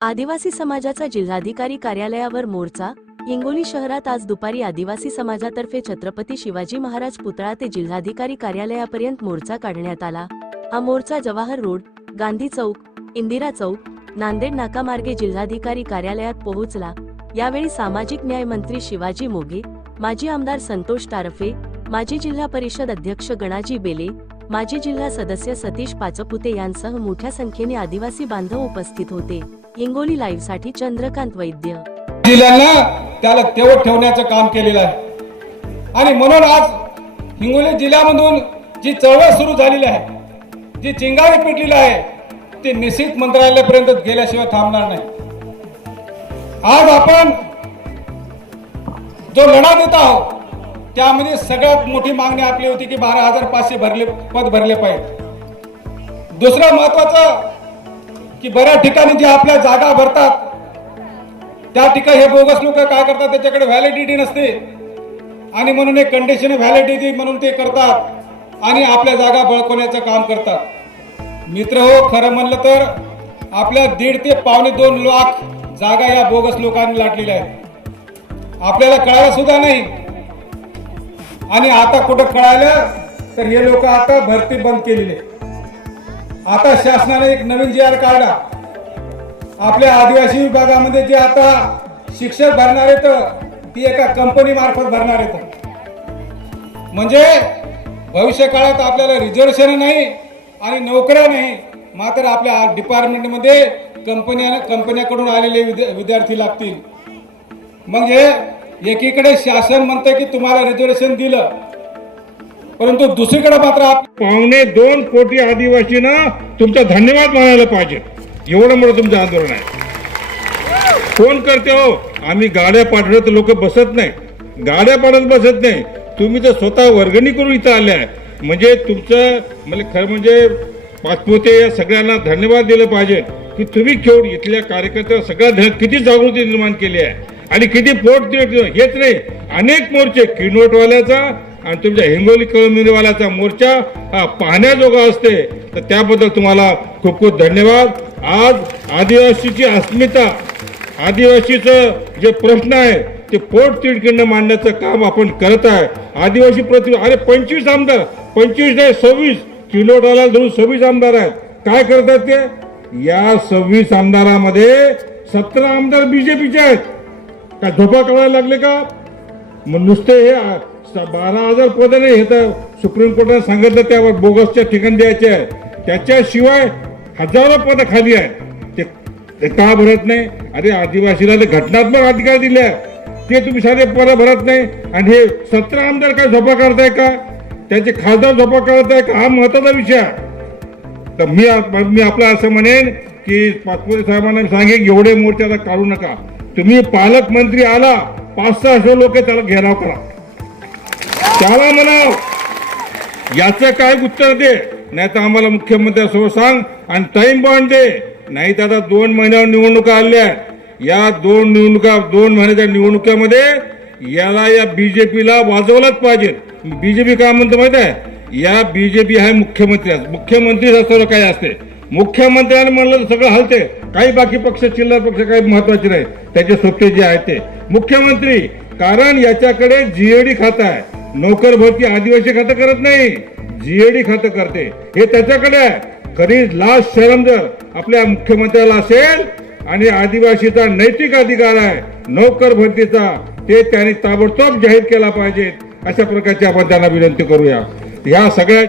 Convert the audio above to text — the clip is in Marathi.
आदिवासी समाजाचा जिल्हाधिकारी कार्यालयावर मोर्चा हिंगोली शहरात आज दुपारी आदिवासी समाजातर्फे छत्रपती शिवाजी महाराज पुतळा ते जिल्हाधिकारी कार्यालयापर्यंत मोर्चा काढण्यात आला. हा मोर्चा जवाहर रोड गांधी चौक इंदिरा चौक नांदेड नाकामार्गे जिल्हाधिकारी कार्यालयात पोहोचला. यावेळी सामाजिक न्याय मंत्री शिवाजी मोगे माजी आमदार संतोष तारफे माजी जिल्हा परिषद अध्यक्ष गणाजी बेले माजी जिल्हा सदस्य सतीश पाचपुते यांसह मोठ्या संख्येने आदिवासी बांधव उपस्थित होते. हिंगोली लाईव्हसाठी चंद्रकांत वैद्य. जिल्ह्यांना त्याला तेवढ ठेवण्याचं काम केलेलं आहे. आणि म्हणून आज हिंगोली जिल्ह्यामधून जी चळवळ सुरू झालेली आहे जी चिंगारी पेटलेली आहे ती निश्चित मंत्रालयापर्यंत गेल्याशिवाय थांबणार नाही. आज आपण जो लढा देत आहोत त्यामध्ये सगळ्यात मोठी मागणी आपली होती की बारा हजार पाचशे भरले पद भरले पाहिजे. दुसरं महत्वाचं की बऱ्याच ठिकाणी जे आपल्या जागा भरतात त्या ठिकाणी हे बोगस लोक काय करतात त्याच्याकडे व्हॅलिडिटी नसते. आणि म्हणून एक कंडिशन व्हॅलिडिटी म्हणून ते करतात आणि आपल्या जागा बळकवण्याचं काम करतात. मित्र हो खरं म्हणलं तर आपल्या दीड ते पावणे दोन लाख जागा या बोगस लोकांनी लाटलेल्या आहेत. आपल्याला कळायला सुद्धा नाही. आणि आता कुठं कळालं तर हे लोक आता भरती बंद केलेली आहे. आता शासनाने एक नवीन जी आर काढला. आपल्या आदिवासी विभागामध्ये जे आता शिक्षक भरणार येत ती एका कंपनी मार्फत भरणार येत म्हणजे भविष्य काळात आपल्याला रिझर्वेशन नाही आणि नोकऱ्या नाही मात्र आपल्या डिपार्टमेंटमध्ये कंपन्या कंपन्याकडून आलेले विद्या- विद्यार्थी लागतील. म्हणजे एकीकडे शासन म्हणतं की तुम्हाला रिझर्वेशन दिलं परंतु दुसरीकडे मात्र पावणे दोन कोटी आदिवासींना तुमचा धन्यवाद मानायला पाहिजे एवढं मोठं तुमचं आंदोलन आहे कोण करते हो आम्ही गाड्या पाठवत लोक बसत नाही गाड्या पाठवत बसत नाही तुम्ही तर स्वतः वर्गणी करून इथं आले आहे म्हणजे तुमचं म्हणजे खरं म्हणजे पाचपोते या सगळ्यांना धन्यवाद दिलं पाहिजे की तुम्ही केवढ इथल्या कार्यकर्त्या सगळ्या ध- किती जागृती निर्माण केली आहे आणि किती पोट दिवस- हेच नाही अनेक मोर्चे किनवटवाल्याचा आणि तुमच्या हिंगोली कळमिरीवाल्याचा मोर्चा हा पाहण्याजोगा असते. तर त्याबद्दल तुम्हाला खूप खूप धन्यवाद. आज आदिवासीची अस्मिता आदिवासीचं जे प्रश्न आहे ते पोट तिडकीनं मांडण्याचं काम आपण करत आहे. आदिवासी प्रति अरे पंचवीस आमदार पंचवीस नाही सव्वीस. किलोटाला धरून सव्वीस आमदार आहेत. काय करतात ते? या सव्वीस आमदारामध्ये सतरा आमदार बीजेपीचे आहेत. काय झोपा कळायला लागले का? मग नुसते हे बारा हजार पद नाही हे तर सुप्रीम कोर्टाने सांगितलं त्यावर बोगसच्या ठिकाण द्यायचे आहे. त्याच्याशिवाय हजारो पद खाली आहे ते का भरत नाही? अरे आदिवासीला ते घटनात्मक अधिकार दिले ते तुम्ही साधे पद भरत नाही. आणि हे सतरा आमदार काय झोपा करताय का? त्याचे खासदार झोपा करताय का? हा महत्त्वाचा विषय तर मी मी आपलं असं म्हणेन की पाचपुरे साहेबांना सांगेन एवढे मोर्चे आता काढू नका. तुम्ही पालकमंत्री आला पाच सहा लोक त्याला घेराव करा. त्याला म्हणाव. याचं काय उत्तर दे? नाही तर आम्हाला मुख्यमंत्र्यासोबत सांग आणि टाइम बॉन्ड दे. नाही तर आता दोन महिन्यावर निवडणुका आल्या या दोन निवडणुका दोन महिन्याच्या निवडणुकीमध्ये याला या बीजेपीला वाजवलाच पाहिजे. बीजेपी काय म्हणतो माहीत आहे? या बीजेपी आहे मुख्यमंत्री मुख्यमंत्री सर्व काय असते. मुख्यमंत्र्याने म्हणलं तर सगळं हलते काही बाकी पक्ष चिल्लर पक्ष काही महत्त्वाचे नाही. त्याचे सोपे जे आहेत ते. मुख्यमंत्री कारण याच्याकडे जीएडी खातं आहे. नोकर भरती आदिवासी खातं करत नाही जीएडी खातं करते. हे त्याच्याकडे आहे. खरी लास्ट शरम जर आपल्या मुख्यमंत्र्याला असेल आणि आदिवासीचा नैतिक अधिकार आहे नोकर भरतीचा ते त्यांनी ताबडतोब जाहीर केला पाहिजे. अशा प्रकारची आपण त्यांना विनंती करूया. या सगळ्या